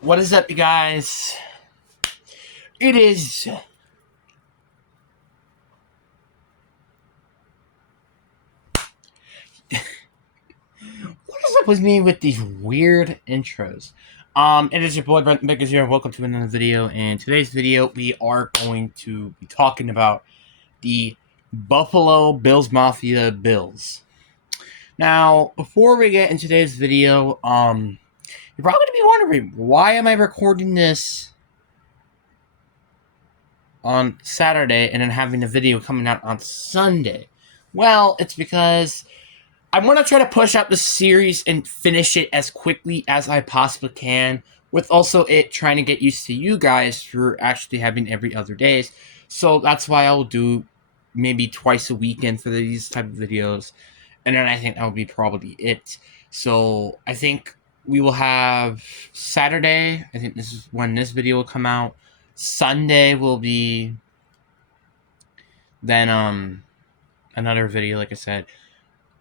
What is up, you guys? It is what is up with me with these weird intros? It is your boy Brent Bickers here, and welcome to another video. In today's video, we are going to be talking about the Buffalo Bills Mafia Bills. Now, before we get into today's video, you're probably going to be wondering, why am I recording this on Saturday and then having the video coming out on Sunday? Well, it's because I want to try to push out the series and finish it as quickly as I possibly can, with also it trying to get used to you guys for actually having every other days. So that's why I'll do maybe twice a weekend for these type of videos, and then I think that will be probably it. So I think we will have Saturday. I think this is when this video will come out. Sunday will be then another video, like I said.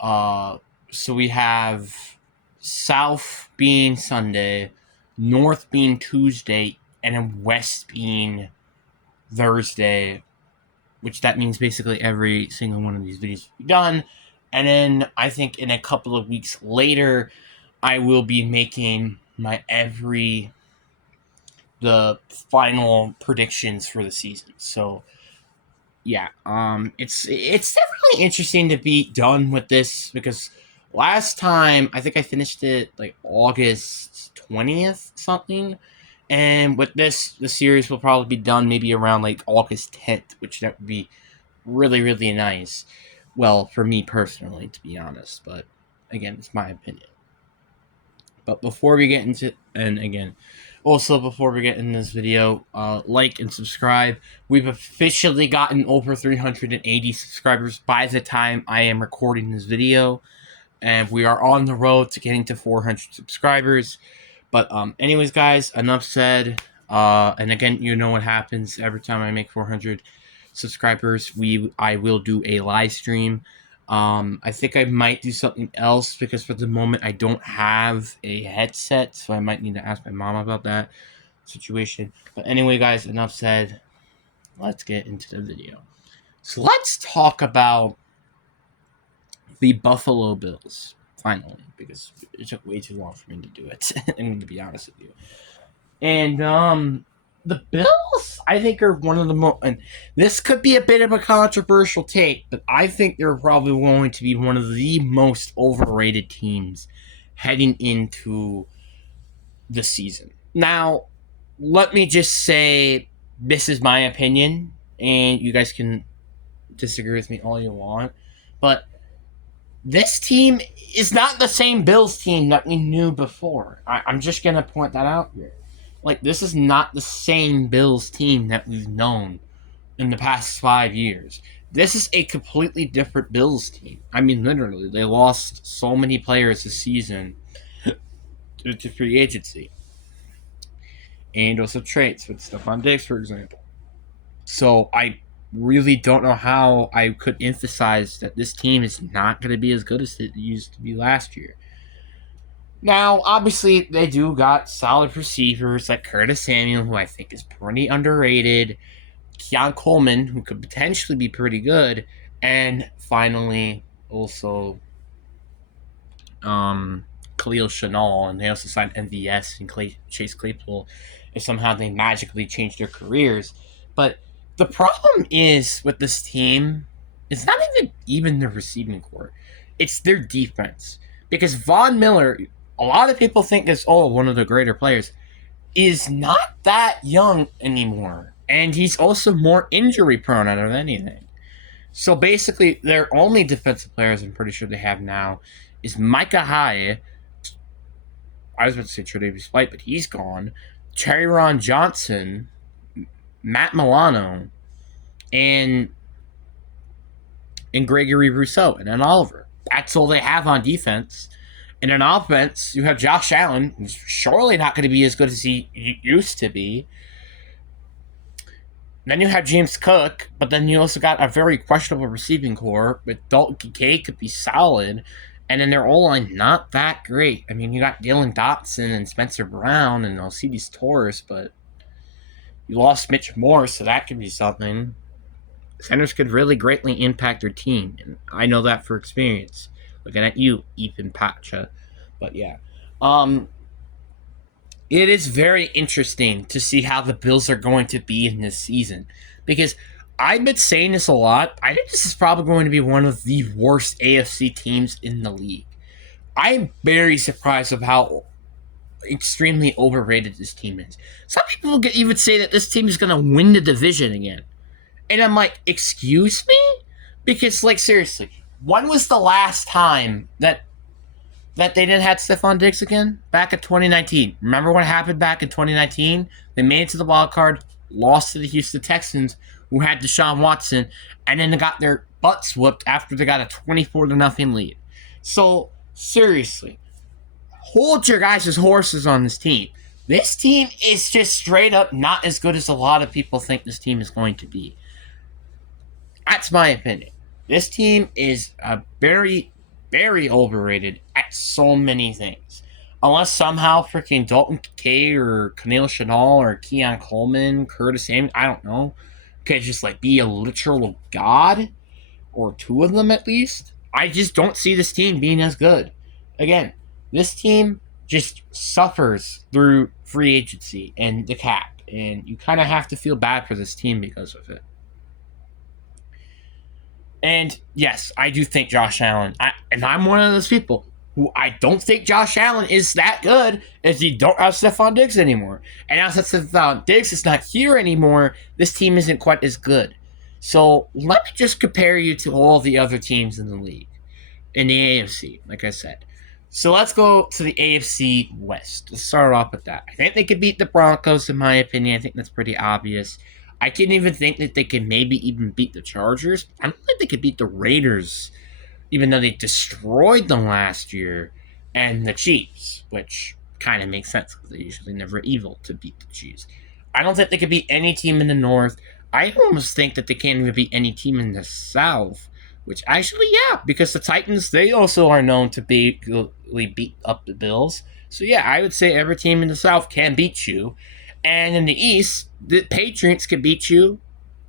So we have South being Sunday, North being Tuesday, and then West being Thursday, which that means basically every single one of these videos will be done. And then I think in a couple of weeks later, I will be making the final predictions for the season. So yeah, it's definitely interesting to be done with this, because last time I think I finished it like August 20th something, and with this, the series will probably be done maybe around like August 10th, which that would be really, really nice. Well, for me personally, to be honest, but again, it's my opinion. But before we get into, and again, also before we get in this video, like and subscribe. We've officially gotten over 380 subscribers by the time I am recording this video, and we are on the road to getting to 400 subscribers. But anyways, guys, enough said. And again, you know what happens every time I make 400 subscribers. I will do a live stream. I think I might do something else, because for the moment I don't have a headset, so I might need to ask my mom about that situation. But anyway, guys, enough said. Let's get into the video. So let's talk about the Buffalo Bills, finally, because it took way too long for me to do it. I'm going to be honest with you. And the Bills, I think, are one of the most, and this could be a bit of a controversial take, but I think they're probably going to be one of the most overrated teams heading into the season. Now, let me just say, this is my opinion, and you guys can disagree with me all you want, but this team is not the same Bills team that we knew before. I'm just going to point that out here. Like, this is not the same Bills team that we've known in the past 5 years. This is a completely different Bills team. I mean, literally, they lost so many players this season to free agency. And also trades with Stephon Diggs, for example. So I really don't know how I could emphasize that this team is not going to be as good as it used to be last year. Now, obviously, they do got solid receivers like Curtis Samuel, who I think is pretty underrated, Keon Coleman, who could potentially be pretty good, and finally, also, Khalil Chanel, and they also signed MVS and Chase Claypool, if somehow they magically change their careers. But the problem is with this team, it's not even the receiving core, it's their defense. Because Von Miller, a lot of people think is one of the greater players, is not that young anymore, and he's also more injury prone out of anything. So basically, their only defensive players I'm pretty sure they have now is Micah Hyde. I was about to say Tre'Davious White, but he's gone. Ron Johnson, Matt Milano, and Gregory Rousseau, and then Oliver. That's all they have on defense. And on offense, you have Josh Allen, who's surely not going to be as good as he used to be. Then you have James Cook, but then you also got a very questionable receiving core, with Dalton Kincaid could be solid, And then their O-line, not that great. I mean, you got Dylan Dotson and Spencer Brown and Alcides Torres, but you lost Mitch Morse, so that could be something. Centers could really greatly impact their team, and I know that for experience. Looking at you, Ethan Pacha. But yeah. Um, it is very interesting to see how the Bills are going to be in this season. Because I've been saying this a lot. I think this is probably going to be one of the worst AFC teams in the league. I'm very surprised of how extremely overrated this team is. Some people even say that this team is going to win the division again. And I'm like, excuse me? Because, like, seriously, when was the last time that they didn't have Stephon Diggs again? Back in 2019. Remember what happened back in 2019? They made it to the wild card, lost to the Houston Texans, who had Deshaun Watson, and then they got their butts whooped after they got a 24-0 lead. So, seriously, hold your guys' horses on this team. This team is just straight up not as good as a lot of people think this team is going to be. That's my opinion. This team is a very, very overrated at so many things. Unless somehow freaking Dalton Kincaid or Camille Chanel or Keon Coleman, Curtis Samuel, I don't know, could just like be a literal god, or two of them at least. I just don't see this team being as good. Again, this team just suffers through free agency and the cap, and you kind of have to feel bad for this team because of it. And yes, I do think Josh Allen, and I'm one of those people who I don't think Josh Allen is that good as you don't have Stephon Diggs anymore. And now since Stephon Diggs is not here anymore, this team isn't quite as good. So let me just compare you to all the other teams in the league, in the AFC, like I said. So let's go to the AFC West. Let's start off with that. I think they could beat the Broncos, in my opinion. I think that's pretty obvious. I can even think that they could maybe even beat the Chargers. I don't think they could beat the Raiders, even though they destroyed them last year, and the Chiefs, which kind of makes sense because they're usually never evil to beat the Chiefs. I don't think they could beat any team in the North. I almost think that they can't even beat any team in the South, which actually, yeah, because the Titans, they also are known to beat up the Bills. So yeah, I would say every team in the South can beat you. And in the East, the Patriots can beat you.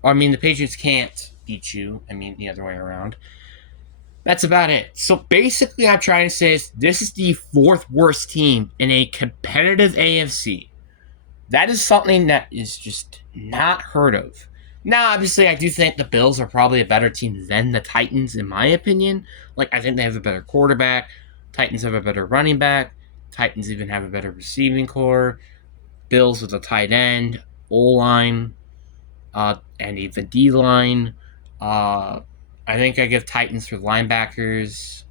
I mean, the Patriots can't beat you. I mean, the other way around. That's about it. So basically, I'm trying to say is this is the fourth worst team in a competitive AFC. That is something that is just not heard of. Now, obviously, I do think the Bills are probably a better team than the Titans, in my opinion. Like, I think they have a better quarterback. Titans have a better running back. Titans even have a better receiving core. Bills with a tight end, O-line, and even D-line. I think I give Titans for linebackers.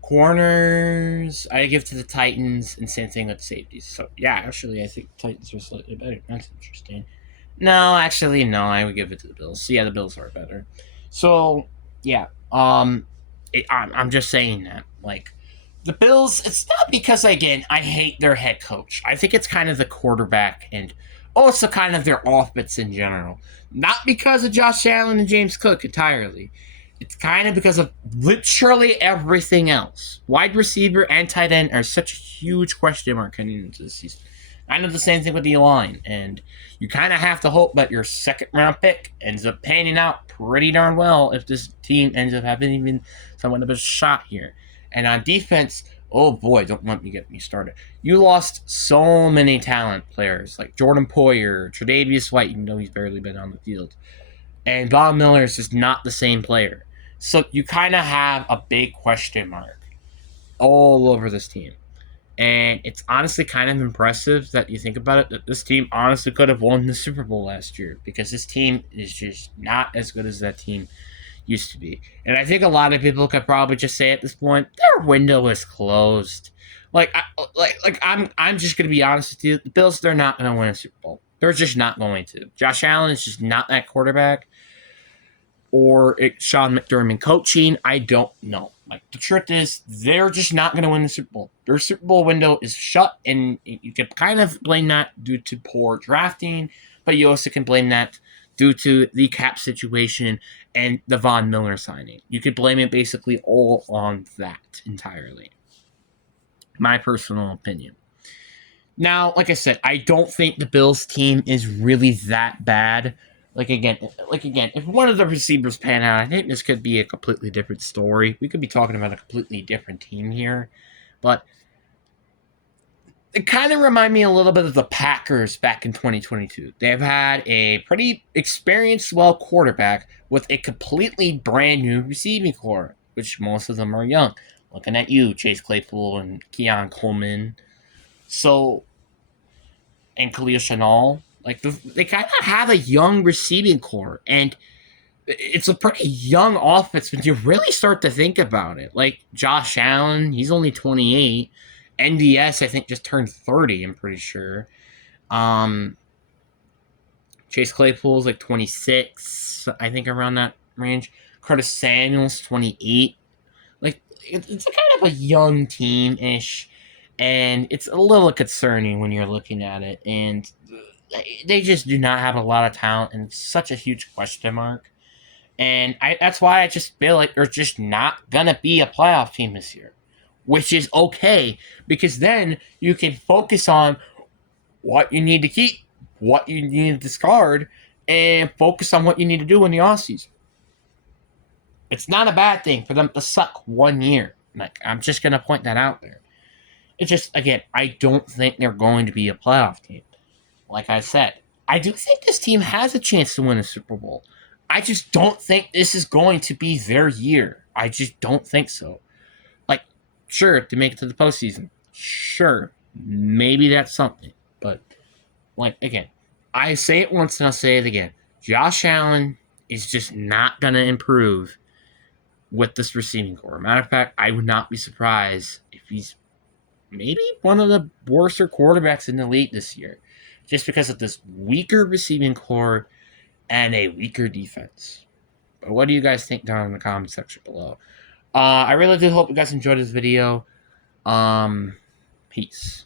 Corners, I give to the Titans, and same thing with safeties. So, yeah, actually, I think Titans are slightly better. That's interesting. No, actually, no, I would give it to the Bills. So, yeah, the Bills are better. So, yeah, I'm just saying that. Like, the Bills, it's not because, again, I hate their head coach. I think it's kind of the quarterback and also kind of their offense in general. Not because of Josh Allen and James Cook entirely. It's kind of because of literally everything else. Wide receiver and tight end are such a huge question mark heading into the season. I know the same thing with the line, and you kind of have to hope that your second round pick ends up panning out pretty darn well if this team ends up having even somewhat of a shot here. And on defense, oh boy, don't let me get me started. You lost so many talent players like Jordan Poyer, Tre'Davious White, even though he's barely been on the field. And Bob Miller is just not the same player. So you kind of have a big question mark all over this team. And it's honestly kind of impressive that you think about it, that this team honestly could have won the Super Bowl last year because this team is just not as good as that team used to be. And I think a lot of people could probably just say at this point, their window is closed. I'm just gonna be honest with you. The Bills, they're not gonna win a Super Bowl. They're just not going to. Josh Allen is just not that quarterback. Or Sean McDermott coaching, I don't know. Like, the truth is, they're just not going to win the Super Bowl. Their Super Bowl window is shut, and you can kind of blame that due to poor drafting, but you also can blame that due to the cap situation and the Von Miller signing. You could blame it basically all on that entirely. My personal opinion. Now, like I said, I don't think the Bills team is really that bad. Like again, if one of the receivers pan out, I think this could be a completely different story. We could be talking about a completely different team here. But it kind of remind me a little bit of the Packers back in 2022. They've had a pretty experienced, well quarterback with a completely brand new receiving core, which most of them are young. Looking at you, Chase Claypool and Keon Coleman. So, and Khalil Chanel. Like, they kind of have a young receiving core, and it's a pretty young offense when you really start to think about it. Like, Josh Allen, he's only 28. NDS, I think, just turned 30, I'm pretty sure. Um, Chase Claypool's like 26, I think, around that range. Curtis Samuel's 28. Like, it's a kind of a young team ish, and it's a little concerning when you're looking at it. And they just do not have a lot of talent, and it's such a huge question mark. And that's why I just feel like they're just not gonna be a playoff team this year, which is okay because then you can focus on what you need to keep, what you need to discard, and focus on what you need to do in the offseason. It's not a bad thing for them to suck 1 year. Like, I'm just gonna point that out there. It's just, again, I don't think they're going to be a playoff team. Like I said, I do think this team has a chance to win a Super Bowl. I just don't think this is going to be their year. I just don't think so. Like, sure, to make it to the postseason. Sure, maybe that's something. But, like, again, I say it once and I'll say it again. Josh Allen is just not going to improve with this receiving core. Matter of fact, I would not be surprised if he's maybe one of the worst quarterbacks in the league this year, just because of this weaker receiving core and a weaker defense. But what do you guys think down in the comment section below? I really do hope you guys enjoyed this video. Peace.